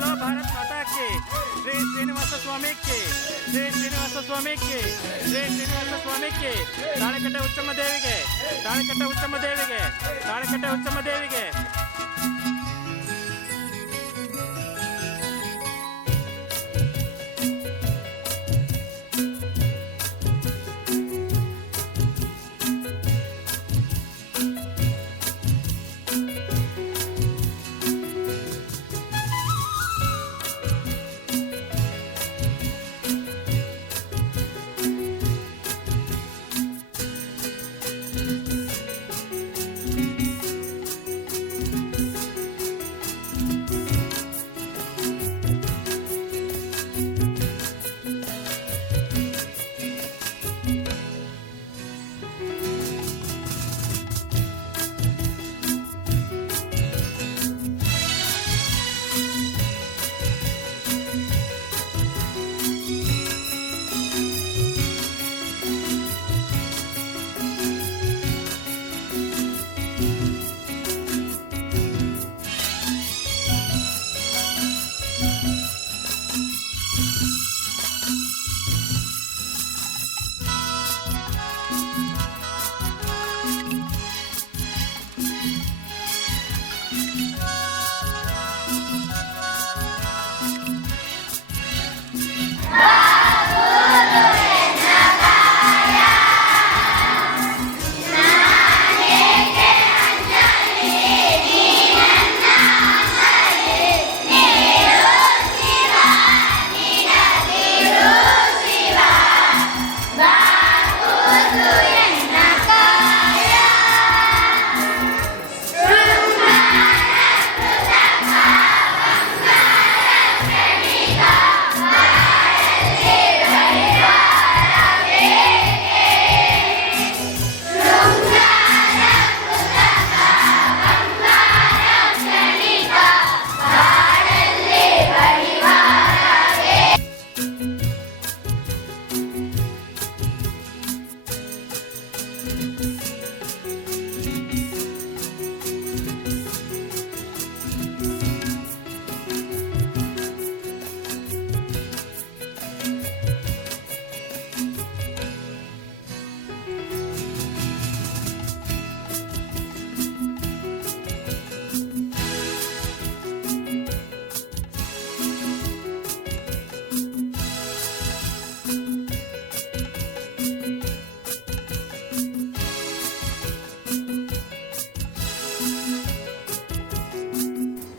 बोलो भारत माता के श्री श्रीनिवास स्वामी के श्री श्रीनिवास स्वामी के श्री श्रीनिवास स्वामी के ತಾಳಕಟ್ಟೆ ಉಚ್ಚಮ್ಮ ದೇವಿಗೆ ತಾಳಕಟ್ಟೆ ಉಚ್ಚಮ್ಮ ದೇವಿಗೆ ತಾಳಕಟ್ಟೆ ಉಚ್ಚಮ್ಮ ದೇವಿಗೆ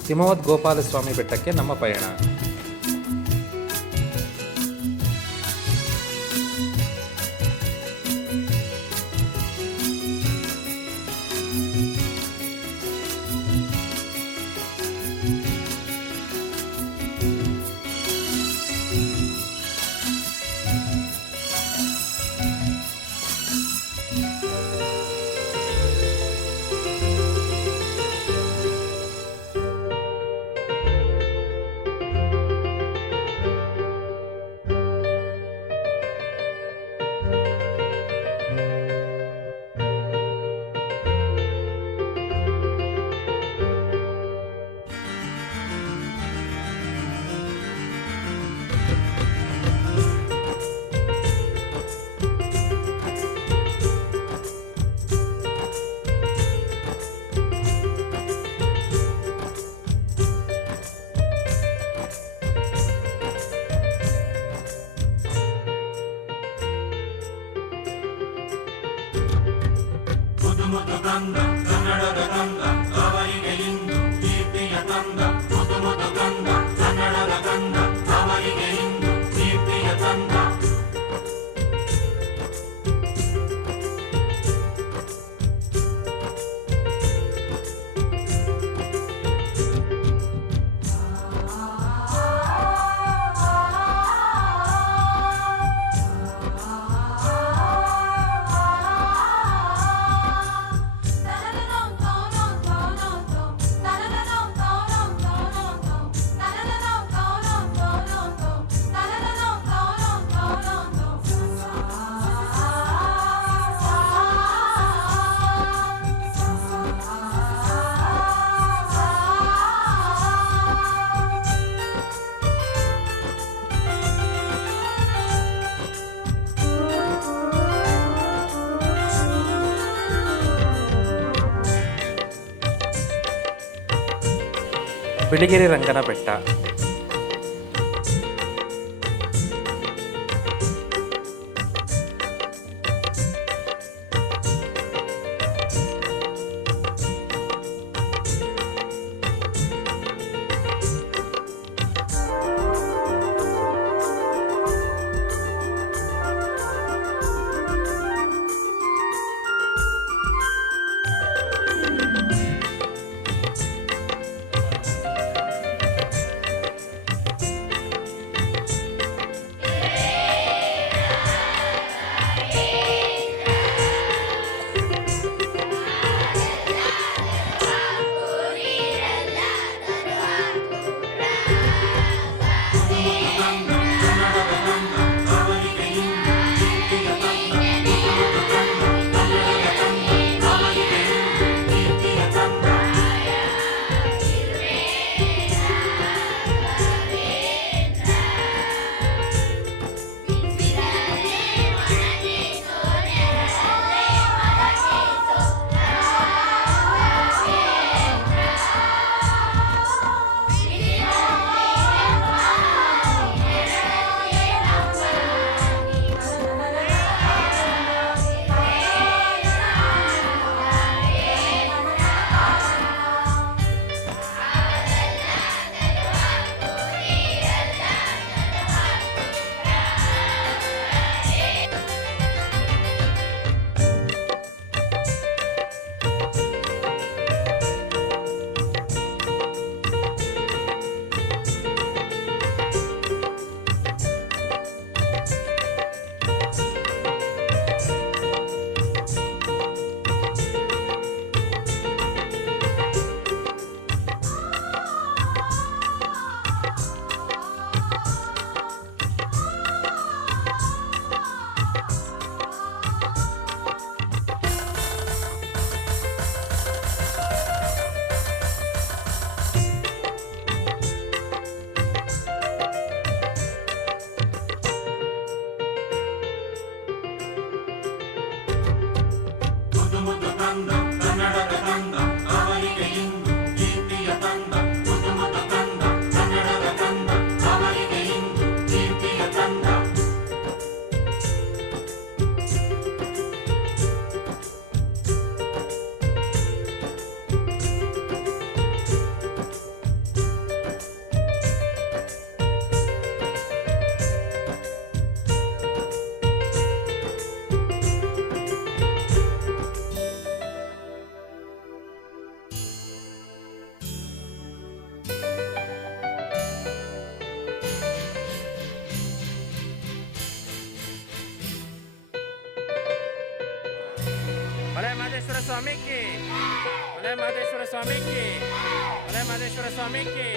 ಹಿಮವದ್ ಗೋಪಾಲಸ್ವಾಮಿ ಬೆಟ್ಟಕ್ಕೆ ನಮ್ಮ ಪಯಣ. ಬಿಳಿಗಿರಿ ರಂಗನ ಬೆಟ್ಟ. ಮಲೆ ಮಹದೇಶ್ವರ ಸ್ವಾಮಿಗೆ, ಮಲೆ ಮಹದೇಶ್ವರ ಸ್ವಾಮಿಗೆ, ಮಲೆ ಮಹದೇಶ್ವರ ಸ್ವಾಮಿಗೆ.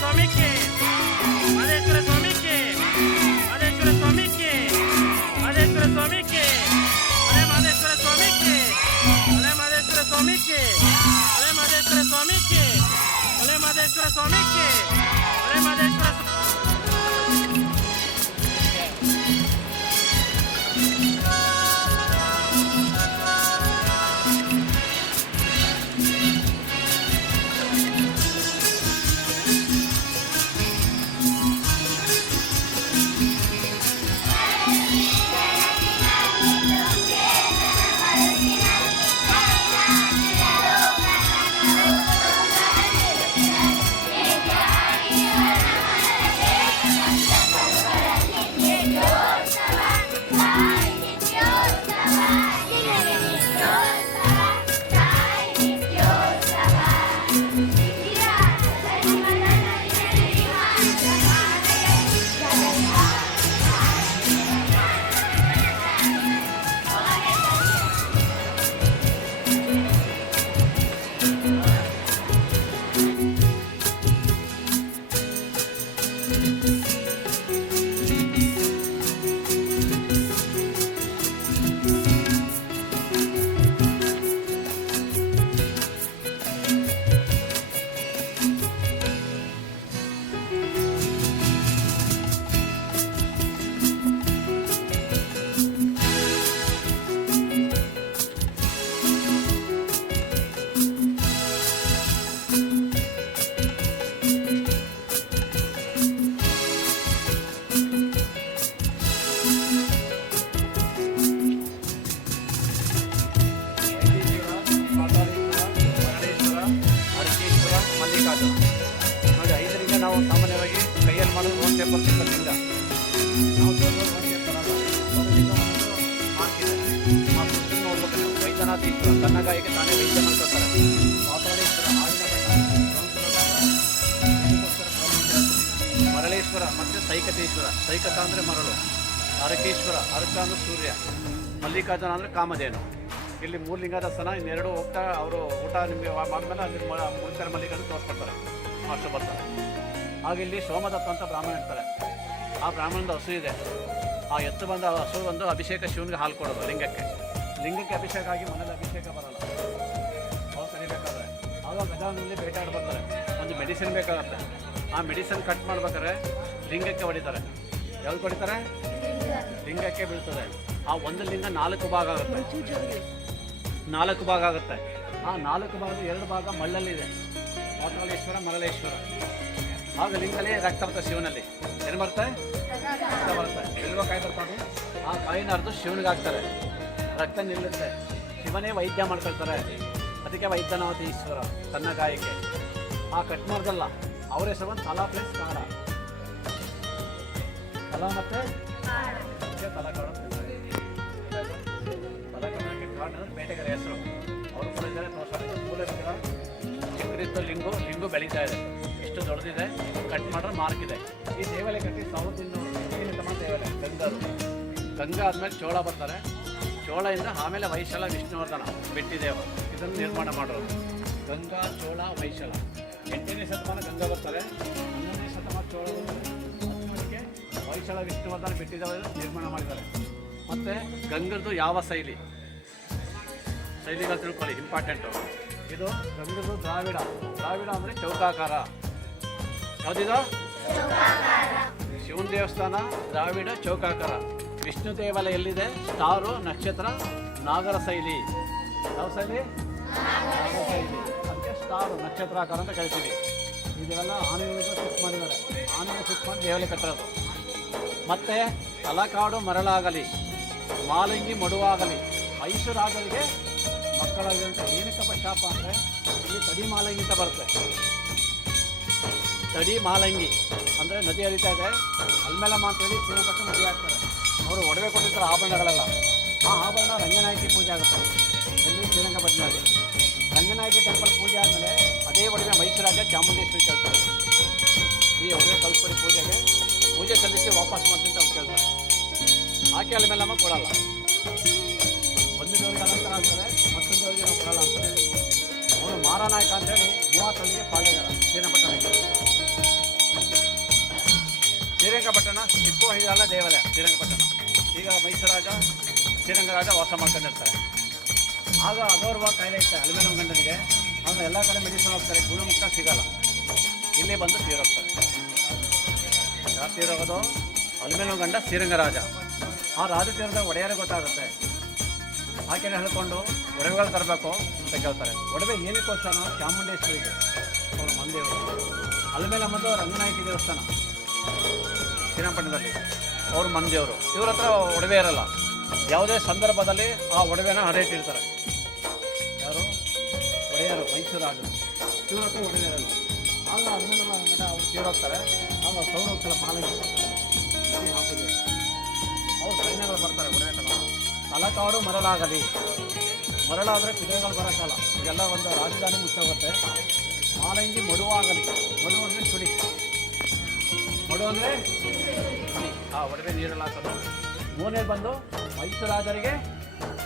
ಸ್ವಾಮಿಗೆ ಮಹದೇಶ್ವರ ಸ್ವಾಮಿಗೆ ಮಹದೇಶ್ವರ ಸ್ವಾಮಿಗೆ ಮಹದೇಶ್ವರ ಸ್ವಾಮಿಗೆ ಹಳೆ ಮಹದೇಶ್ವರ ಸ್ವಾಮಿಗೆ ಹಳೆ ಮಹದೇಶ್ವರ ಸ್ವಾಮಿಗೆ ಹಳೆ ಮಹದೇಶ್ವರ ಸ್ವಾಮಿಗೆ ಹಳೆ ಮಹದೇಶ್ವರ ಸ್ವಾಮಿಗೆ ಹಳೆ ಮಹದೇಶ್ವರ ನೋಡಿ 5ರಿಂದ ನಾವು ಸಾಮಾನ್ಯವಾಗಿ ಕೈಯಲ್ಲಿ ಮಾಡೋದು 1 ಪೇಪರ್ ಸಿಂಗಲ್ನಿಂದ ನಾವು ಹಾಕಿದೆ ನೋಡ್ಬೇಕು ನೀವು ವೈದ್ಯನಾಥ ಈಶ್ವರ ತನ್ನ ಗಾಯಕ್ಕೆ ತಾನೇ ವೈದ್ಯ ಮಾಡ್ಕೊಳ್ತಾರೆ ಪಾತಾಳೇಶ್ವರ ಆಡಿನ ಬಣ್ಣ ಮರಳೇಶ್ವರ ಮತ್ತು ಸೈಕತೇಶ್ವರ ಸೈಕತ ಅಂದರೆ ಮರಳು ಅರಕೇಶ್ವರ ಅರಕ ಅಂದರೆ ಸೂರ್ಯ ಮಲ್ಲಿಕಾರ್ಜುನ ಅಂದರೆ ಕಾಮಧೇನು ಇಲ್ಲಿ 3 ಲಿಂಗದ ಸ್ಥಾನ ಇನ್ನೆರಡು ಹೋಗ್ತಾ ಅವರು ಊಟ ನಿಮಗೆ ಮಾಡಿದ್ಮೇಲೆ ಅಲ್ಲಿ ಮುಳ್ತಾರೆ ಮಲ್ಲಿಕಾರ್ಜುನ ತೋರಿಸ್ಕೊಡ್ತಾರೆ ಮಾಸ್ಟರ್ ಬರ್ತಾರೆ. ಹಾಗೆ ಇಲ್ಲಿ ಸೋಮದತ್ತ ಅಂತ ಬ್ರಾಹ್ಮಣ ಇರ್ತಾರೆ. ಆ ಬ್ರಾಹ್ಮಣದ ಹಸು ಇದೆ. ಆ ಎತ್ತು ಬಂದ ಹಸು ಬಂದು ಅಭಿಷೇಕ ಶಿವನಿಗೆ ಹಾಲು ಕೊಡೋದು ಲಿಂಗಕ್ಕೆ ಅಭಿಷೇಕ ಆಗಿ ಮನೇಲಿ ಅಭಿಷೇಕ ಬರಲ್ಲ ಅವ್ರು ಕರಿಬೇಕಾದ್ರೆ ಆವಾಗ ಗಜಾನಲ್ಲಿ ಬೇಟಾಡಿ ಬರ್ತಾರೆ. ಒಂದು ಮೆಡಿಸಿನ್ ಬೇಕಾಗುತ್ತೆ. ಆ ಮೆಡಿಸಿನ್ ಕಟ್ ಮಾಡ್ಬೇಕಾದ್ರೆ ಲಿಂಗಕ್ಕೆ ಹೊಡಿತಾರೆ. ಯಾವ್ದು ಹೊಡಿತಾರೆ? ಲಿಂಗಕ್ಕೆ ಬೀಳ್ತದೆ. ಆ ಒಂದು ಲಿಂಗ 4 ಭಾಗ ಆಗುತ್ತೆ. 4 ಭಾಗ ಆಗುತ್ತೆ. ಆ 4 ಭಾಗದ 2 ಭಾಗ ಮಳ್ಳಲ್ಲಿದೆ. ಪಾತಾಳೇಶ್ವರ ಮರಳೇಶ್ವರ. ಆಗ ಲಿಂಗಲ್ಲಿ ರಕ್ತ ಬರ್ತದೆ. ಶಿವನಲ್ಲಿ ಏನು ಬರುತ್ತೆ? ರಕ್ತ ಬರುತ್ತೆ. ಎಲ್ವ ಕಾಯಿ ಬರ್ತಾರೆ. ಆ ಕಾಯಿನ ಅರ್ದು ಶಿವನಿಗೆ ಹಾಕ್ತಾರೆ. ರಕ್ತ ನಿಲ್ಲುತ್ತೆ. ಶಿವನೇ ವೈದ್ಯ ಮಾಡ್ಕೊಳ್ತಾರೆ. ಅದಕ್ಕೆ ವೈದ್ಯನಾಥ ಈಶ್ವರ ತನ್ನ ಗಾಯಕ್ಕೆ. ಆ ಕಟ್ ಮಾಡ್ದಲ್ಲ ಅವ್ರ ಹೆಸರು ತಲಾ ಪ್ಲಸ್ ಕಾಡ. ತಲಾ ಮತ್ತೆ ತಲಕಾಡು ತಲಕಾಡಕ್ಕೆ ಕಾಡು ಅಂದ್ರೆ ಬೇಟೆಗಾರ ಹೆಸರು. ಅವರು ಕೂಡ ಇದ್ದಾರೆ. ಮೂಲ ಚಿಕ್ಕದಿತ್ತು ಲಿಂಗು ಬೆಳೀತಾ ಇದೆ. ಎಷ್ಟು ದೊಡ್ಡದಿದೆ. ಕಟ್ ಮಾಡಿದ್ರೆ ಮಾರ್ಕ್ ಇದೆ. ಈ ದೇವಾಲಯ ಕಟ್ಟಿ 1200 ದೇವಾಲಯ ಗಂಗಾ ಆದಮೇಲೆ ಚೋಳ ಬರ್ತಾರೆ. ಚೋಳದಿಂದ ಆಮೇಲೆ ವೈಶಾಲ ವಿಷ್ಣುವರ್ಧನ ಬೆಟ್ಟಿದೇವ ಇದನ್ನು ನಿರ್ಮಾಣ ಮಾಡೋರು. ಗಂಗಾ ಚೋಳ ವೈಶಾಲ 8ನೇ ಶತಮಾನ ಗಂಗಾ ಬರ್ತಾರೆ. 11ನೇ ಶತಮಾನ ಚೋಳ ಬರ್ತಾರೆ. ವೈಶಾಲ ವಿಷ್ಣುವರ್ಧನ ಬೆಟ್ಟಿದೇವ ನಿರ್ಮಾಣ ಮಾಡಿದ್ದಾರೆ. ಮತ್ತು ಗಂಗರದು ಯಾವ ಶೈಲಿಗಳು ತಿಳ್ಕೊಳ್ಳಿ, ಇಂಪಾರ್ಟೆಂಟು. ಇದು ಗಂಗರದು ದ್ರಾವಿಡ ಅಂದರೆ ಚೌಕಾಕಾರ. ಯಾವುದಿದು? ಶಿವನ ದೇವಸ್ಥಾನ ದ್ರಾವಿಡ ಚೌಕಾಕಾರ. ವಿಷ್ಣು ದೇವಾಲಯ ಎಲ್ಲಿದೆ? ಸ್ಟಾರು, ನಕ್ಷತ್ರ, ನಾಗರ ಶೈಲಿ. ಯಾವ ಶೈಲಿ? ನಾಗರ ಶೈಲಿ. ಅದಕ್ಕೆ ಸ್ಟಾರು ನಕ್ಷತ್ರಾಕಾರ ಅಂತ ಕರಿತೀವಿ. ಇದೆಲ್ಲ ಆನೆಗಳಿಗೆ ಫಿಕ್ಸ್ ಮಾಡಿದ್ದಾರೆ. ಆನೆಗೆ ಫಿಕ್ಸ್ ಮಾಡಿ ದೇವಾಲಯ ಕಟ್ಟಿರೋದು. ಮತ್ತು ತಲಕಾಡು ಮರಳಾಗಲಿ, ಮಾಲಿಂಗಿ ಮಡುವಾಗಲಿ, ಮೈಸೂರಾಗಲಿಗೆ ಮಕ್ಕಳಾಗಿರುವಂಥ ಏನಕ್ಕಪ್ಪ ಶಾಪ ಅಂದರೆ ಇಲ್ಲಿ ತಡಿ ಮಾಲಂಗಿ ಅಂತ ಬರುತ್ತೆ. ತಡಿ ಮಾಲಂಗಿ ಅಂದರೆ ನದಿ ಹರಿತಾ ಇದೆ. ಅಲ್ಮೇಲಮ್ಮ ಅಂತೇಳಿ ಶ್ರೀರಂಗಪಟ್ಟಣ ನದಿ ಆಗ್ತಾರೆ. ಅವರು ಒಡವೆ ಕೊಟ್ಟಿರ್ತಾರೆ ಆಭರಣಗಳೆಲ್ಲ. ಆ ಆಭರಣ ರಂಗನಾಯಕಿ ಪೂಜೆ ಆಗುತ್ತೆ. ಎಲ್ಲಿ? ಶ್ರೀರಂಗಪಟ್ಟಣದಲ್ಲಿ ರಂಗನಾಯಕಿ ಟೆಂಪಲ್ ಪೂಜೆ ಆದಮೇಲೆ ಅದೇ ಒಡವೆ ಮೈಸೂರಾಗ ಚಾಮುಂಡೇಶ್ವರಿ ಕೇಳ್ತಾರೆ. ಈ ಒಡವೆ ಕಲ್ಪಡಿ ಪೂಜೆ ಸಲ್ಲಿಸಿ ವಾಪಸ್ ಮಾಡ್ತೀನಿ ಅಂತ ಅವ್ರು ಕೇಳ್ತಾರೆ. ಆಕೆ ಅಲ್ಮೇಲಮ್ಮ ಕೊಡಲ್ಲ. ಒಂದು ದೇವರಿಗೆ ಅಲಂಕಾರ ಆಗ್ತಾರೆ, ಮತ್ತೊಂದು ದೇವರಿಗೆ ನಾವು ಕೊಡಲ್ಲ ಅಂತಾರೆ. ಅವನು ಮಾರನಾಯಕ ಅಂತೇಳಿ 30 ಹಳ್ಳಿಗೆ ಪಾಳೆಗಾರ ಶ್ರೀರಂಗಪಟ್ಟಣಕ್ಕೆ. ಇದೆಲ್ಲ ದೇವಾಲಯ ಶ್ರೀರಂಗಪಟ್ಟಣ. ಈಗ ಮೈಸೂರಾಗ ಶ್ರೀರಂಗರಾಜ ವಾಸ ಮಾಡ್ಕೊಂಡಿರ್ತಾರೆ. ಆಗ ಅಗೌರವ ಕಾಯಿಲೆ ಇರ್ತಾರೆ ಅಲ್ಮೇಲಂ ಗಂಡನಿಗೆ. ಅವನು ಎಲ್ಲ ಕಡೆ ಮೆಡಿಸಿನ್ ಹೋಗ್ತಾರೆ, ಗುಣಮುಖ ಸಿಗಲ್ಲ. ಇಲ್ಲಿ ಬಂದು ತೀರೋಗ್ತಾರೆ. ಯಾರು ತೀರೋಗೋದು? ಅಲ್ಮೇಲಂ ಗಂಡ ಶ್ರೀರಂಗರಾಜ. ಆ ರಾಜ ತೀರದ ಒಡೆಯರೇ ಗೊತ್ತಾಗುತ್ತೆ. ಆಕೆನ ಹೇಳ್ಕೊಂಡು ಒಡವೆಗಳು ತರಬೇಕು ಅಂತ ಕೇಳ್ತಾರೆ. ಒಡವೆ ಏನಕ್ಕೋಸ್ಕರ? ಚಾಮುಂಡೇಶ್ವರಿಗೆ ಅವರ ಮಂದೇವರು. ಅಲ್ಮೇಲಮ್ಮದು ರಂಗನಾಯಕಿ ದೇವಸ್ಥಾನ ಶ್ರೀರಂಗಪಟ್ಟಣದಲ್ಲಿ, ಅವ್ರ ಮಂದೇವರು. ಇವ್ರ ಹತ್ರ ಒಡವೆ ಇರಲ್ಲ. ಯಾವುದೇ ಸಂದರ್ಭದಲ್ಲಿ ಆ ಒಡವೆನ ಹರಿಯಿಟ್ಟಿರ್ತಾರೆ. ಯಾರು? ಒಡೆಯರು, ಮೈಸೂರಾಜರು. ಇವ್ರ ಹತ್ರ ಒಡವೆ ಇರಲ್ಲ. ಆಗ ಅಲ್ಮೇಲಮ್ಮ ಅವ್ರು ತೀರೋಗ್ತಾರೆ. ಆಗ ಸೌರಕ್ಷಲ ಮಾಲಂಗಿ ಹಾಕಿದ್ದಾರೆ. ಅವ್ರು ಸೈನ್ಯಗಳು ಬರ್ತಾರೆ ಒಡವೆ ತಗೊಂಡು. ತಲಕಾಡು ಮರಳಾಗಲಿ. ಮರಳಾದರೆ ಕುದುರೆಗಳು ಬರೋಕ್ಕಲ್ಲ. ಇದೆಲ್ಲ ಒಂದು ರಾಜಧಾನಿ ಮುಚ್ಚೋಗುತ್ತೆ. ಮಾಲಂಗಿ ಮಡುವಾಗಲಿ. ಮಡು ಅಂದರೆ ಸುಳಿ. ಮಡು ಅಂದರೆ ಸುಳಿ. ಆ ಒಡವೆ ನೀರಲ್ಲಿ ಹಾಕೋದು. ಮೂರನೇ ಬಂದು ಮೈಸೂರಾಜರಿಗೆ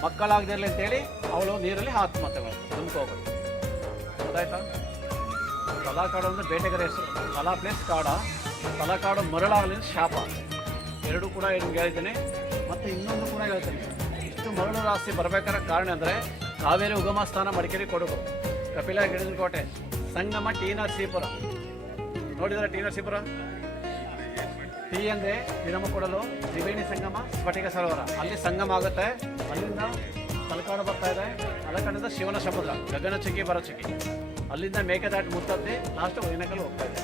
ಮಕ್ಕಳಾಗದಿರಲಿ ಅಂತೇಳಿ ಅವಳು ನೀರಲ್ಲಿ ಆತ್ಮಹತ್ಯೆ ಧುಮುಕೋಗೋದು. ಗೊತ್ತಾಯ್ತಾ? ತಲಕಾಡು ಅಂದರೆ ಬೇಟೆಗಾರ ಹೆಸರು. ತಲಾ ಪ್ಲೇಸ್ ಕಾಡ, ತಲಕಾಡು ಮರಳಾಗಲಿ ಶಾಪ. ಎರಡೂ ಕೂಡ ನಿಮ್ಗೆ ಹೇಳಿದ್ದೇನೆ. ಮತ್ತು ಇನ್ನೊಂದು ಕೂಡ ಹೇಳ್ತೇನೆ. ಇಷ್ಟು ಮರಳು ರಾಶಿ ಬರಬೇಕಾದ ಕಾರಣ ಅಂದರೆ ಕಾವೇರಿ ಉಗಮ ಸ್ಥಾನ ಮಡಿಕೇರಿ, ಕೊಡಗು, ಕಪಿಲ ಗಿಡದಕೋಟೆ, ಸಂಗಮ, ಟಿ ನರಸೀಪುರ. ನೋಡಿದರೆ ಟಿ ನರಸೀಪುರ? ಟಿ ಅಂದರೆ ವಿರಮಕೊಡಲು, ತ್ರಿವೇಣಿ ಸಂಗಮ, ಸ್ಫಟಿಕ ಸರೋವರ. ಅಲ್ಲಿ ಸಂಗಮ ಆಗುತ್ತೆ. ಅಲ್ಲಿಂದ ತಲಕಾಡು ಬರ್ತಾ ಇದೆ. ತಲಕಾಡಿಂದ ಶಿವನ ಸಮುದ್ರ, ಗಗನಚುಕ್ಕಿ ಭರಚುಕ್ಕಿ. ಅಲ್ಲಿಂದ ಮೇಕೆದಾಟು ಮುತ್ತತ್ತಿ ಲಾಸ್ಟ್ ವೈನಕಲ್ ಹೋಗ್ತಾ ಇದೆ.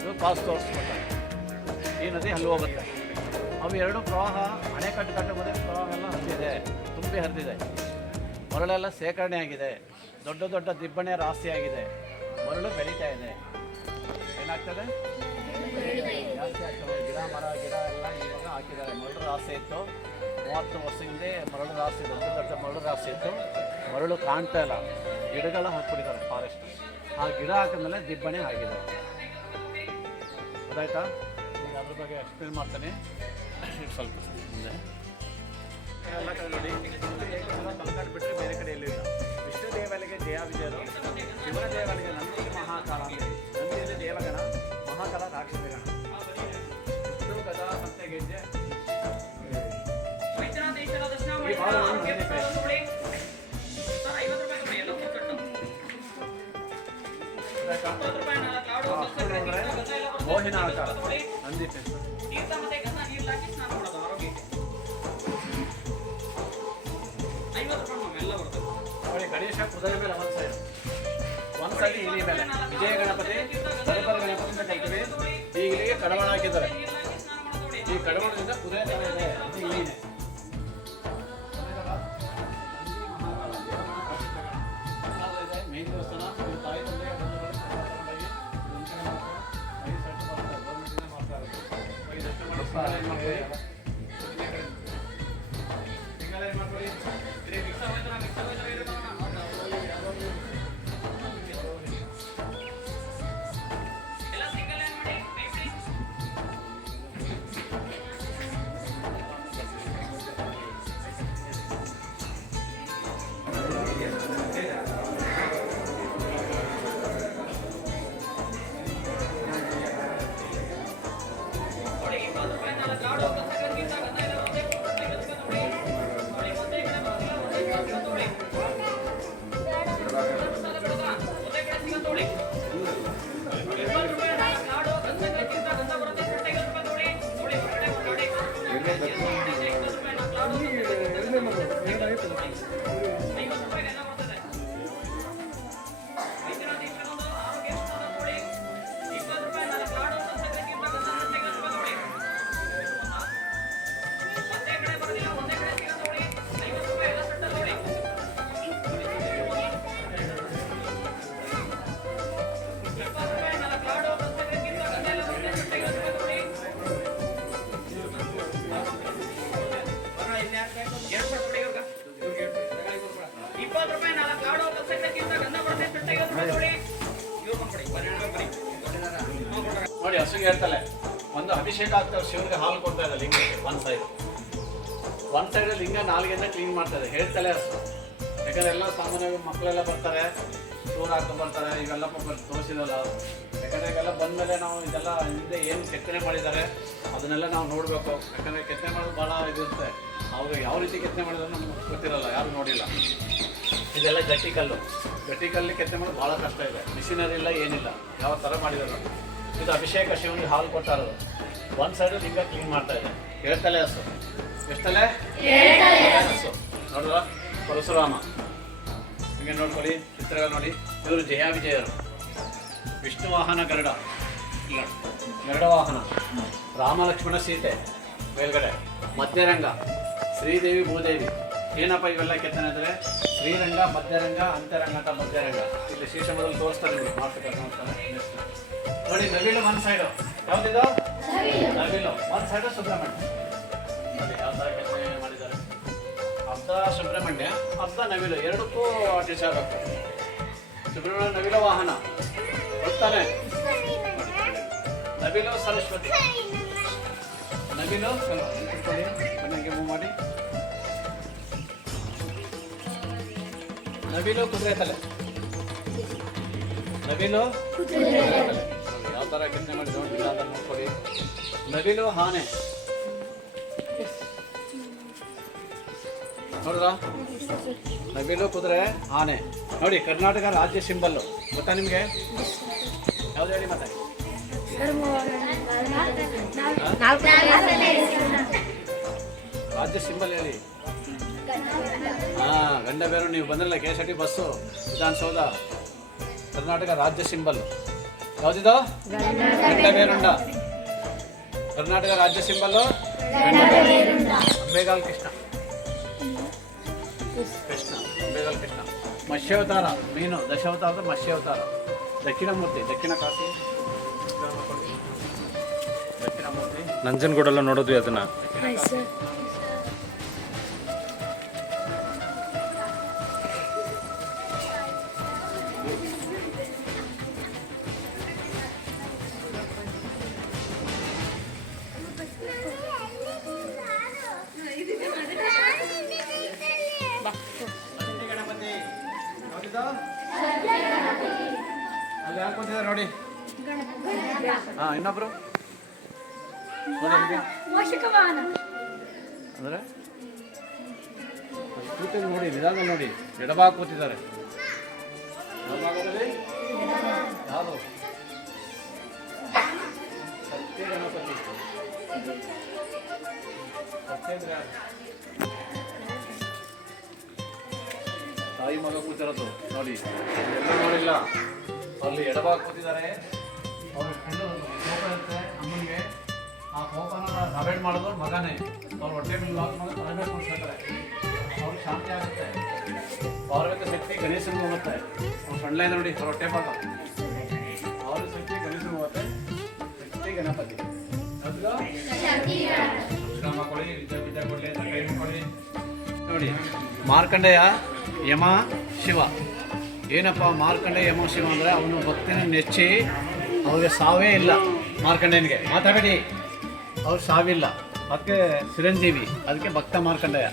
ಇದು ಪಾಸ್ ತೋರಿಸ್ಕೊಡ್ತಾರೆ. ಈ ನದಿ ಅಲ್ಲಿ ಹೋಗುತ್ತೆ. ಅವು ಎರಡು ಪ್ರವಾಹ ಅಣೆಕಟ್ಟು ಕಟ್ಟುವುದೇ ಪ್ರವಾಹ ಎಲ್ಲ ಹರಿದಿದೆ, ತುಂಬಿ ಹರಿದಿದೆ. ಮರಳೆಲ್ಲ ಸೇಕರಣೆ ಆಗಿದೆ. ದೊಡ್ಡ ದೊಡ್ಡ ದಿಬ್ಬಣೆ ರಾಶಿ ಆಗಿದೆ. ಮರಳು ಬೆಳೀತಾ ಇದೆ. ಏನಾಗ್ತದೆ? ಜಾಸ್ತಿ ಆಗ್ತದೆ. ಗಿಡ ಮರ ಗಿಡ ಎಲ್ಲ ಇವಾಗ ಹಾಕಿದ್ದಾರೆ. ಮರಳು ರಾಶಿ ಇತ್ತು 30 ವರ್ಷ ಹಿಂದೆ. ಮರಳು ರಾಶಿ, ದೊಡ್ಡ ದೊಡ್ಡ ಮರಳು ರಾಶಿ ಇತ್ತು. ಮರಳು ಕಾಣ್ತಾ ಇಲ್ಲ. ಗಿಡಗಳ ಹಾಕ್ಬಿಟ್ಟಿದ್ದಾರೆ ಫಾರೆಸ್ಟ್. ಆ ಗಿಡ ಹಾಕಿದ್ಮೇಲೆ ದಿಬ್ಬಣೆ ಆಗಿದೆ. ಗೊತ್ತಾಯ್ತಾ? ಈಗ ಅದ್ರ ಬಗ್ಗೆ ಎಕ್ಸ್ಪ್ಲೇನ್ ಮಾಡ್ತೇನೆ. ಸ್ವಲ್ಪ ಮುಂದೆ ಎಲ್ಲ ಕಡೆ ನೋಡಿ. ತಲಕಾಡು ಬಿಟ್ಟರೆ ಬೇರೆ ಕಡೆ ಎಲ್ಲೂ ಇಲ್ಲ. ವಿಷ್ಣು ದೇವಾಲಯಕ್ಕೆ ಜಯ ವಿಜಯರು, ಶಿವನ ದೇವಾಲಯಕ್ಕೆ ನಂದಿ ಮಹಾಕಾಲ, ನಂದಿಯಲ್ಲಿ ದೇವಗಣ, ಮಹಾಕಾಲ ರಾಕ್ಷಸಗಣ. ವಿಷ್ಣು ಗದಾ ಸಂತೆ ಗೆಜ್ಜೆ. ಮೋಹಿನ ಆಕಾರ ನಂದಿ ನೋಡಿ. ಗಣೇಶ ಕುದುರೆ ಮೇಲೆ ಒಂದು ಸೈಡ್ ಇಲಿ ಮೇಲೆ ವಿಜಯ ಗಣಪತಿ, ದರ್ಬಾರ್ ಗಣಪತಿ ಅಂತ ಕರಿತೀವಿ. ಈಗ ಇಲ್ಲಿಗೆ ಕಡವಾಣ ಹಾಕಿದ್ದಾರೆ. ಈ ಕಡವಾಣದಿಂದ ಕುದುರೆ ತರ ಇದೆ, ಅದು ಇಲಿನೇ. ಮೇನ್ ದೇವಸ್ಥಾನ ತಾಯಿ ತಂದೆ ನೋಡಿ. ಹಸುಗೆ ಹೇಳ್ತಲ್ಲ, ಒಂದು ಅಭಿಷೇಕ ಆಗ್ತಾರೆ, ಶಿವನಿಗೆ ಹಾಲು ಕೊಡ್ತಾ ಇದೆ ಲಿಂಗಕ್ಕೆ. ಒಂದು ಸೈಡ್ ಲಿಂಗ ನಾಲ್ಗೆಯಿಂದ ಕ್ಲೀನ್ ಮಾಡ್ತಾ ಇದೆ. ಹೇಳ್ತಲೇ ಹಸು. ಯಾಕಂದ್ರೆ ಎಲ್ಲ ಸಾಮಾನ್ಯವಾಗಿ ಮಕ್ಕಳೆಲ್ಲ ಬರ್ತಾರೆ, ಟೂರ್ ಹಾಕೊಂಡ್ಬರ್ತಾರೆ. ಇವೆಲ್ಲ ತೋರಿಸಿದಲ್ಲ. ಯಾಕಂದರೆ ಇವೆಲ್ಲ ಬಂದಮೇಲೆ ನಾವು ಇದೆಲ್ಲ ಹಿಂದೆ ಏನು ಕೆತ್ತನೆ ಮಾಡಿದ್ದಾರೆ ಅದನ್ನೆಲ್ಲ ನಾವು ನೋಡಬೇಕು. ಯಾಕಂದರೆ ಕೆತ್ತನೆ ಮಾಡೋದು ಭಾಳ ಇದಿರುತ್ತೆ. ಅವರು ಯಾವ ರೀತಿ ಕೆತ್ತನೆ ಮಾಡಿದ್ರೆ ನಮ್ಗೆ ಗೊತ್ತಿರಲ್ಲ, ಯಾರು ನೋಡಿಲ್ಲ. ಇದೆಲ್ಲ ಗಟ್ಟಿಕಲ್ಲು. ಗಟ್ಟಿಕಲ್ಲಿ ಕೆತ್ತನೆ ಮಾಡೋದು ಭಾಳ ಕಷ್ಟ ಇದೆ. ಮಿಷಿನರಿ ಇಲ್ಲ, ಏನಿಲ್ಲ. ಯಾವ ಥರ ಮಾಡಿದ್ದಾರೆ. ಇದು ಅಭಿಷೇಕ ಶಿವನಿಗೆ ಹಾಲು ಕೊಡ್ತಾ ಇರೋದು. ಒಂದು ಸೈಡು ಲಿಂಗ ಕ್ಲೀನ್ ಮಾಡ್ತಾ ಇದೆ. 7 ತಲೆ ಹಸು. ಎಷ್ಟು ತಲೆ? 7 ತಲೆ ಹಸು. ನೋಡಿದ್ರ ಪರಶುರಾಮ. ಹಿಂಗೆ ನೋಡ್ಕೊಳ್ಳಿ, ಚಿತ್ರಗಳು ನೋಡಿ. ಇವರು ಜಯ ವಿಜಯರು. ವಿಷ್ಣು ವಾಹನ ಗರುಡ. ಇಲ್ಲ, ಗರುಡ ವಾಹನ. ರಾಮ ಲಕ್ಷ್ಮಣ ಸೀತೆ ಮೇಲ್ಗಡೆ. ಮಧ್ಯರಂಗ ಶ್ರೀದೇವಿ ಭೂದೇವಿ. ಏನಪ್ಪ ಇವೆಲ್ಲ ಕೆತ್ತನೆ ಅಂದರೆ ಶ್ರೀರಂಗ, ಮಧ್ಯರಂಗ, ಅಂತರಂಗ ಅಂತ. ಮಧ್ಯರಂಗ ಇಲ್ಲಿ ಶ್ರೀಶಮದಲ್ಲಿ ತೋರಿಸ್ತಾರೆ, ನಿಮಗೆ ಮಾಡ್ತಾರೆ ನೋಡ್ತಾರೆ. ನೆಕ್ಸ್ಟ್ ನೋಡಿ, ನವಿಲು ಒಂದು ಸೈಡು. ಯಾವುದಿದು? ನವಿಲು. ಒಂದು ಸೈಡು ಸುಬ್ರಹ್ಮಣ್ಯ. ನೋಡಿ ಯಾವ ಥರ ಕೆತ್ತನೆ ಮಾಡಿದ್ದಾರೆ. ಅರ್ಧ ಸುಬ್ರಹ್ಮಣ್ಯ, ಅರ್ಧ ನವಿಲು. ಎರಡಕ್ಕೂ ಅಡ್ಜಸ್ಟ್ ಆಗಬೇಕು. ಸುಬ್ರಹ್ಮಣ್ಯ ನವಿಲ ವಾಹನ ಗೊತ್ತಾನೆ. ನವಿಲು ಸರಸ್ವತಿ. ನವಿಲು ನನಗೆ ಮೂವ್ ಮಾಡಿ. ನವಿಲು ಕುದುರೆ ತಲೆ. ನವಿಲು ಕುದುರೆ ತಲೆ. ಯಾವ ಥರ ಕೆತ್ತನೆ ಮಾಡಿ ನೋಡಿಲ್ಲ ಅಂತ ನೋಡ್ಕೊಳ್ಳಿ. ನವಿಲು ಆನೆ. ನೋಡ್ರ, ನವಿಲು ಕುದುರೆ ಆನೆ. ನೋಡಿ, ಕರ್ನಾಟಕ ರಾಜ್ಯ ಸಿಂಬಲ್ಲು ಗೊತ್ತಾ ನಿಮಗೆ? ಯಾವ್ದು ಹೇಳಿ ಮತ್ತೆ? ರಾಜ್ಯ ಸಿಂಬಲ್ ಹೇಳಿ. ಗಂಡ ಬೇರು. ನೀವು ಬಂದ್ರಲ್ಲ KSRT ಬಸ್ಸು, ವಿಧಾನಸೌಧ, ಕರ್ನಾಟಕ ರಾಜ್ಯ ಸಿಂಬಲ್ ಯಾವುದಿದು? ಗಂಡ ಬೇರುಂಡ. ಕರ್ನಾಟಕ ರಾಜ್ಯ ಸಿಂಬಲ್ಲು ಅಂಬೇಗಾಲ್ ಕೃಷ್ಣ. ಅಂಬೇಗಾಲ್ ಕೃಷ್ಣ. ಮತ್ಸ್ಯಾವತಾರ ಮೀನು. ದಶಾವತಾರದ ಮತ್ಸ್ಯಾವತಾರ. ದಕ್ಷಿಣ ಮೂರ್ತಿ, ದಕ್ಷಿಣ ಕಾಶಿ. ದಕ್ಷಿಣ ಮೂರ್ತಿ. ನಂಜನಗೂಡೆಲ್ಲ ನೋಡೋದು ಅದನ್ನ. ಅಲ್ಲಿ ಯಾಕೆ ಕೂತಿದ್ದಾರೆ ನೋಡಿ. ಇನ್ನೊಬ್ರು ನೋಡಿ ಅಂದ್ರೆ ಕೂತಿದ್ದು ನೋಡಿ, ನಿಧಾನ ನೋಡಿ. ಎಡಭಾಗ ಕೂತಿದ್ದಾರೆ. ಎಡಭಾಗದಲ್ಲಿ ಯಾರು? ಸತ್ಯ ಗಣಪತಿ. ಸತ್ಯೇಂದ್ರ ಯಾರು? ತಾಯಿ ಮಗ ಕೂತಿರೋದು ನೋಡಿ. ಎಲ್ಲ ನೋಡಿಲ್ಲ. ಅಲ್ಲಿ ಎಡಭಾಗ ಕೂತಿದ್ದಾರೆ. ಅವ್ರ ಫ್ರೆಂಡು ಕೋಪ ಇರುತ್ತೆ ಅಮ್ಮನಿಗೆ. ಆ ಕೋಪನ ಅವಾಯ್ಡ್ ಮಾಡೋದು ಮಗನೇ. ಅವ್ರು ಹೊಟ್ಟೆ ಮೇಲೆ ಲಾಕ್ ಮಾಡೋದು ತಲೆಮೇಲೆ ಕೂರಿಸ್ತಾರೆ. ಅವ್ರಿಗೆ ಶಾಂತಿ ಆಗುತ್ತೆ. ಅವ್ರ ಶಕ್ತಿ ಗಣೇಶನಿಗೆ ಹೋಗುತ್ತೆ. ಅವ್ರು ಸಣ್ಣ ಇದೆ ನೋಡಿ, ಅವ್ರ ಹೊಟ್ಟೆ ಭಾಗ. ಅವ್ರ ಶಕ್ತಿ ಗಣೇಶನಿಗೆ ಹೋಗುತ್ತೆ. ಶಕ್ತಿ ಗಣಪತಿ. ಕೊಡಿ, ವಿದ್ಯಾ ಕೊಡಲಿ ಅಂತ ಕೈ ಕೊಡಿ. ನೋಡಿ, ಮಾರ್ಕಂಡೇಯ ಯಮ ಶಿವ. ಏನಪ್ಪ ಮಾರ್ಕಂಡೇಯ ಯಮ ಶಿವ ಅಂದರೆ ಅವನು ಭಕ್ತಿನ ನೆಚ್ಚಿ ಅವ್ರಿಗೆ ಸಾವೇ ಇಲ್ಲ. ಮಾರ್ಕಂಡೇಯನಿಗೆ ಮಾತಾಡಿ, ಅವ್ರು ಸಾವಿಲ್ಲ. ಅದಕ್ಕೆ ಚಿರಂಜೀವಿ, ಅದಕ್ಕೆ ಭಕ್ತ ಮಾರ್ಕಂಡೇಯ.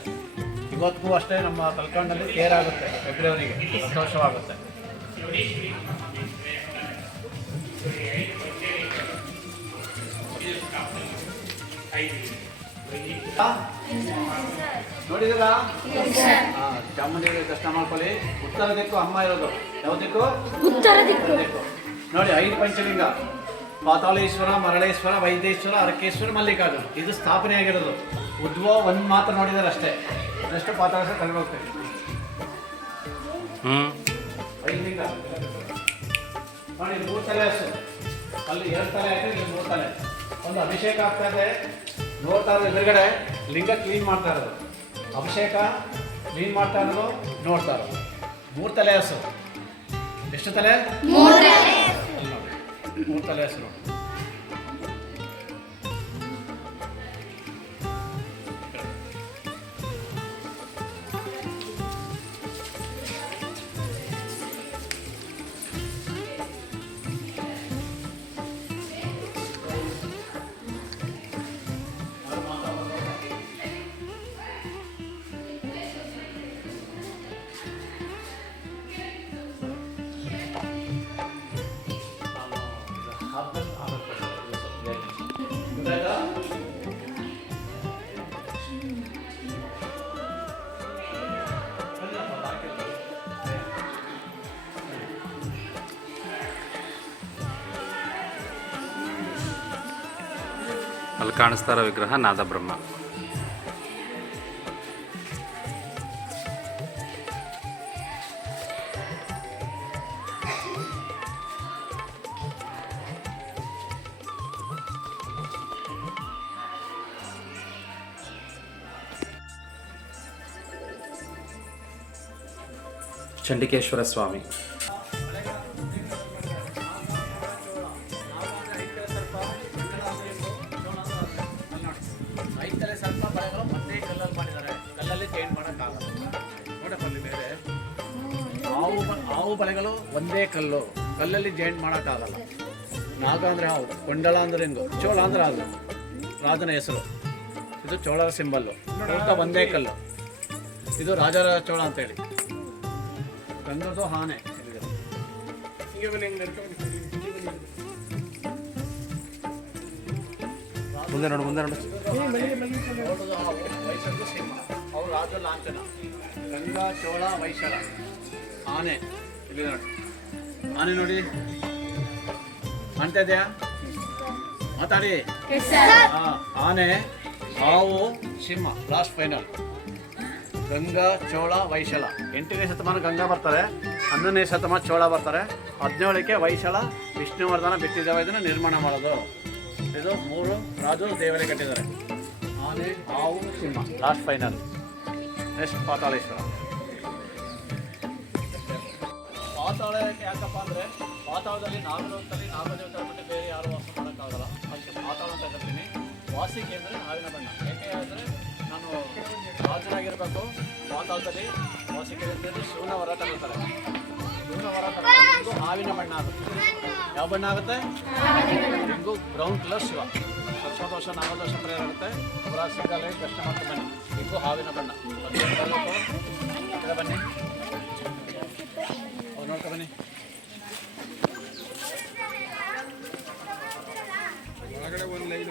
ಇವತ್ತಿಗೂ ಅಷ್ಟೇ ನಮ್ಮ ತಲಕಾಡಿನಲ್ಲಿ ಕೇರ್ ಆಗುತ್ತೆ. ಫೆಬ್ರವರಿಗೆ ಸಂತೋಷವಾಗುತ್ತೆ. ನೋಡಿದಿರಾ? ಚಾಮುಂಡಿ ದರ್ಶನ ಮಾಡ್ಕೊಳ್ಳಿ. ಉತ್ತರ ದಿಕ್ಕು ಅಮ್ಮ ಇರೋದು. ಯಾವ ದಿಕ್ಕು? ಉತ್ತರ ದಿಕ್ಕು. ನೋಡಿ, 5 ಪಂಚಲಿಂಗ: ಪಾತಾಳೇಶ್ವರ, ಮರಳೇಶ್ವರ, ವೈದ್ಯೇಶ್ವರ, ಅರಕೇಶ್ವರ, ಮಲ್ಲಿಕಾರ್ಜುನ. ಇದು ಸ್ಥಾಪನೆ ಆಗಿರೋದು. ಉದ್ಭವ ಒಂದು ಮಾತ್ರ ನೋಡಿದಾರೆ ಅಷ್ಟೇ. ಅದೆಷ್ಟು ಪಾತಾಳೇಶ್ವರ ಕಳ್ಬೋಗ್ತೇವೆ. 5 ಲಿಂಗ ನೋಡಿ. 3 ತಲೆ ಹಸು. ಅಲ್ಲಿ 2 ತಲೆ ಆಯ್ತು, ಇಲ್ಲಿ 3 ತಲೆ. ಒಂದು ಅಭಿಷೇಕ ಆಗ್ತಾ ಇದೆ. ನೋಡ್ತಾ ಇರೋದು ಎದುರುಗಡೆ ಲಿಂಗ ಕ್ಲೀನ್ ಮಾಡ್ತಾ ಇರೋದು. ಅಭಿಷೇಕ ಕ್ಲೀನ್ ಮಾಡ್ತಾ ಇರೋದು ನೋಡ್ತಾ ಇರೋದು. 3 ತಲೆ ಹಸು. ಎಷ್ಟು ತಲೆ? 3 ತಲೆ ಹಸು. ಅಲ್ಲಿ ಕಾಣಿಸ್ತಾ ಇರೋ ವಿಗ್ರಹ ನಾದಬ್ರಹ್ಮ. ಚಂಡಿಕೇಶ್ವರ ಸ್ವಾಮಿ. ಐತಲೆ ಸ್ವಲ್ಪ ಬಳೆಗಳು ಒಂದೇ ಕಲ್ಲಲ್ಲಿ ಮಾಡಿದ್ದಾರೆ, ಕಲ್ಲಲ್ಲಿ ಚೇಂಜ್ ಮಾಡೋಕ್ಕಾಗಲ್ಲ. ನೋಡಪ್ಪ ಅಲ್ಲಿ ಮೇಲೆ ಹಾವು ಬಳೆಗಳು ಒಂದೇ ಕಲ್ಲು, ಕಲ್ಲಲ್ಲಿ ಜಾಯಿಂಟ್ ಮಾಡೋಕ್ಕಾಗಲ್ಲ. ನಾಗ ಅಂದರೆ ಹಾವು, ಕೊಂಡಲ ಅಂದರೆ ಹಿಂಗು, ಚೋಳ ಅಂದರೆ ಅದು ರಾಜನ ಹೆಸರು. ಇದು ಚೋಳರ ಸಿಂಬಲ್ಲು, ಒಂದೇ ಕಲ್ಲು. ಇದು ರಾಜರ ಚೋಳ ಅಂತೇಳಿ. ಗಂಗದು ಆನೆ. ಮುಂದೆ ನೋಡು, ಮುಂದೆ ನೋಡು. ನೋಡೋದು ಹಾವು, ವೈಶಲ್ಯ ಸಿಂಹ, ಅವು ರಾಜ ಲಾಂಛನ. ಗಂಗಾ, ಚೋಳ, ವೈಶಾಲ, ಆನೆ. ಇಲ್ಲಿ ನೋಡಿ, ಆನೆ ನೋಡಿ, ಕಾಣ್ತಾ ಇದೆಯಾ? ಮಾತಾಡಿ. ಆನೆ, ಹಾವು, ಸಿಂಹ, ಲಾಸ್ಟ್ ಫೈನಲ್. ಗಂಗಾ, ಚೋಳ, ವೈಶಾಲ. 8ನೇ ಶತಮಾನ ಗಂಗಾ ಬರ್ತಾರೆ, 11ನೇ ಶತಮಾನ ಚೋಳ ಬರ್ತಾರೆ, 17ಕ್ಕೆ ವೈಶಾಲ, ವಿಷ್ಣುವರ್ಧನ ಬಿಟ್ಟಿದ್ದೇವೆ ಇದನ್ನು ನಿರ್ಮಾಣ ಮಾಡೋದು. ಇದು 3 ರಾಜರು ದೇವರೇ ಕಟ್ಟಿದ್ದಾರೆ. ಆನೆ, ಹಾವು, ಸಿಂಹ, ಲಾಸ್ಟ್ ಫೈನಲ್. ನೆಕ್ಸ್ಟ್ ಪಾತಾಳೇಶ್ವರ. ಪಾತಾಳಕ್ಕೆ ಯಾಕಪ್ಪ ಅಂದರೆ ಪಾತಾಳದಲ್ಲಿ ನಾಗಲೋಕದಲ್ಲಿ ನಾಗದೇವತೆ ಬಿಟ್ಟು ಬೇರೆ ಯಾರು ವಾಸ ಮಾಡೋಕ್ಕಾಗಲ್ಲ. ಅದಕ್ಕೆ ಪಾತಾಳ ಅಂತ ಕರ್ತೀನಿ. ವಾಸಿಕೆ ಅಂದರೆ ಹಾವಿನ ಬಣ್ಣ. ಯಾಕೆ ಅಂದರೆ ನಾನು ರಾಜನಾಗಿರಬೇಕು, ಪಾತಾಳದಲ್ಲಿ ವಾಸಿಕೆ ಅಂತೇಳಿ ಶಿವನ ವರ ತಗೊಳ್ತಾರೆ. ಶಿವನ ವರ ತಗೊಂಡು ಹಾವಿನ ಬಣ್ಣ ಆಗುತ್ತೆ. ಯಾವ ಬಣ್ಣ ಆಗುತ್ತೆ? ಹಿಂಗು ಬ್ರೌನ್ ಕಲರ್ ಶಿವ. ಸರ್ಪದೋಷ, ನಾಗದೋಷ ಪರಿಹಾರ ಆಗುತ್ತೆ. ಅವರ ಸಿಗಲ್ಲ ಕಷ್ಟ ಮಾಡ್ತಾ ಬನ್ನಿ. ಹಿಂಗು ಹಾವಿನ ಬಣ್ಣ. ಬನ್ನಿ, ಅವ್ರು ನೋಡ್ಕೊ ಬನ್ನಿ. ಒಳಗಡೆ ಒಂದು ಲೈನ್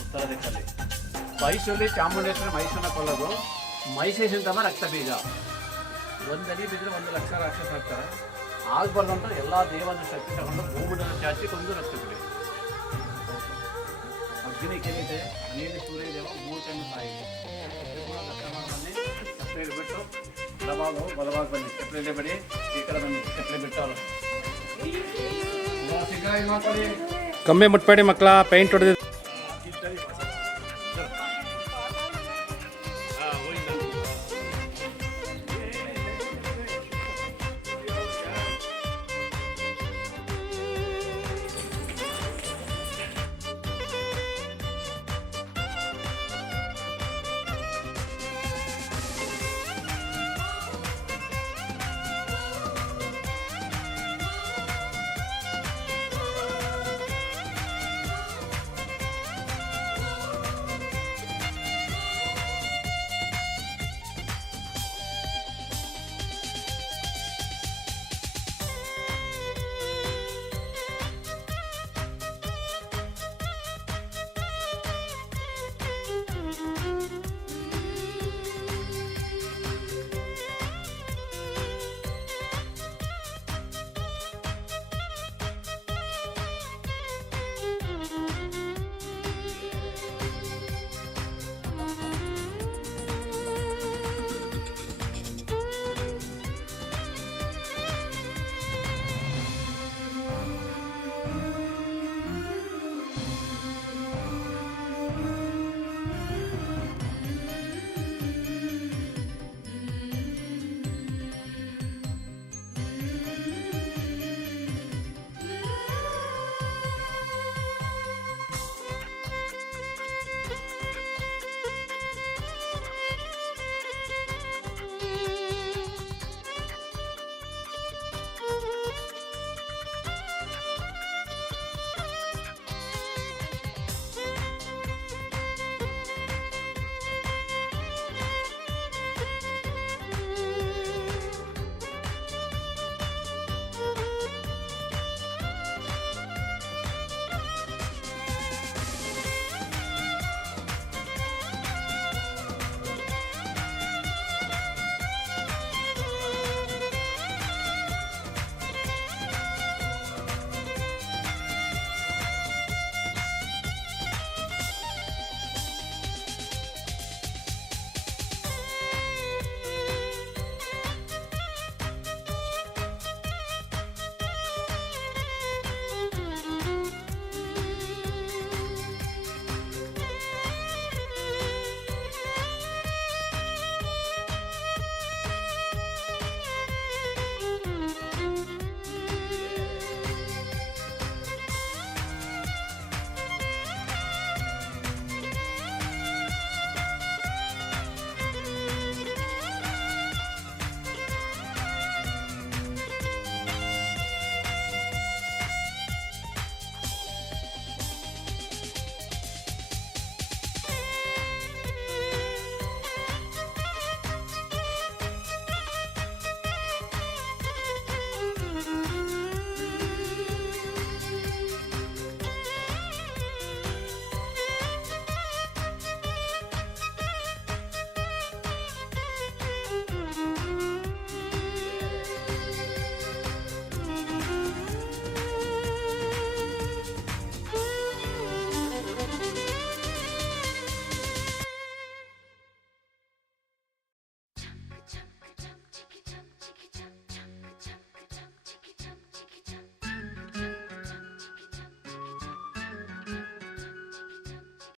ಉತ್ತರ ದಿಕ್ಕಲ್ಲಿ. ಮೈಸೂರಲ್ಲಿ ಚಾಮುಂಡೇಶ್ವರಿ ಮೈಸೂರನ್ನ ಕೊಳ್ಳೋದು. ಮೈಸೇಷಂತಮ್ಮ ರಕ್ತ ಬೀಜ. ಒಂದಡಿ ಬಿದ್ದರೆ 1 ಲಕ್ಷ ರಾಕ್ಷಸ ಆಗ್ತಾರೆ. ಆಗ್ಬಾರ್ದಂತ ಎಲ್ಲ ದೇವನ ಶಕ್ತಿ ತಗೊಂಡು ಭೂಮಂಡಲ ಚಾಚಿ ಕೊಂದು ರಕ್ತ ಬಿಡಿ. ಅಗ್ನಿ ಕೇಳಿದೆ, ಅನೇಕ ಸೂರ್ಯ ದೇವ 3 ಟೈಮ್ ಸಾಯಿದೆ. ಸ್ಟೆಪ್ಲೇಟ್ ಬಿಟ್ಟು ಬಲವಾಗಿ ಬನ್ನಿ. ಸ್ಟೆಪ್ಲೇಟ್ ಬಿಡಿ, ಈ ಕಡೆ ಬನ್ನಿ. ಸ್ಟೆಪ್ಲೇಟ್ ಬಿಟ್ಟು ಅಲ್ಲ ಕಮ್ಮಿ ಮುಟ್ಬೇಡಿ ಮಕ್ಕಳ, ಪೇಂಟ್ ಹೊಡೆದಿದೆ.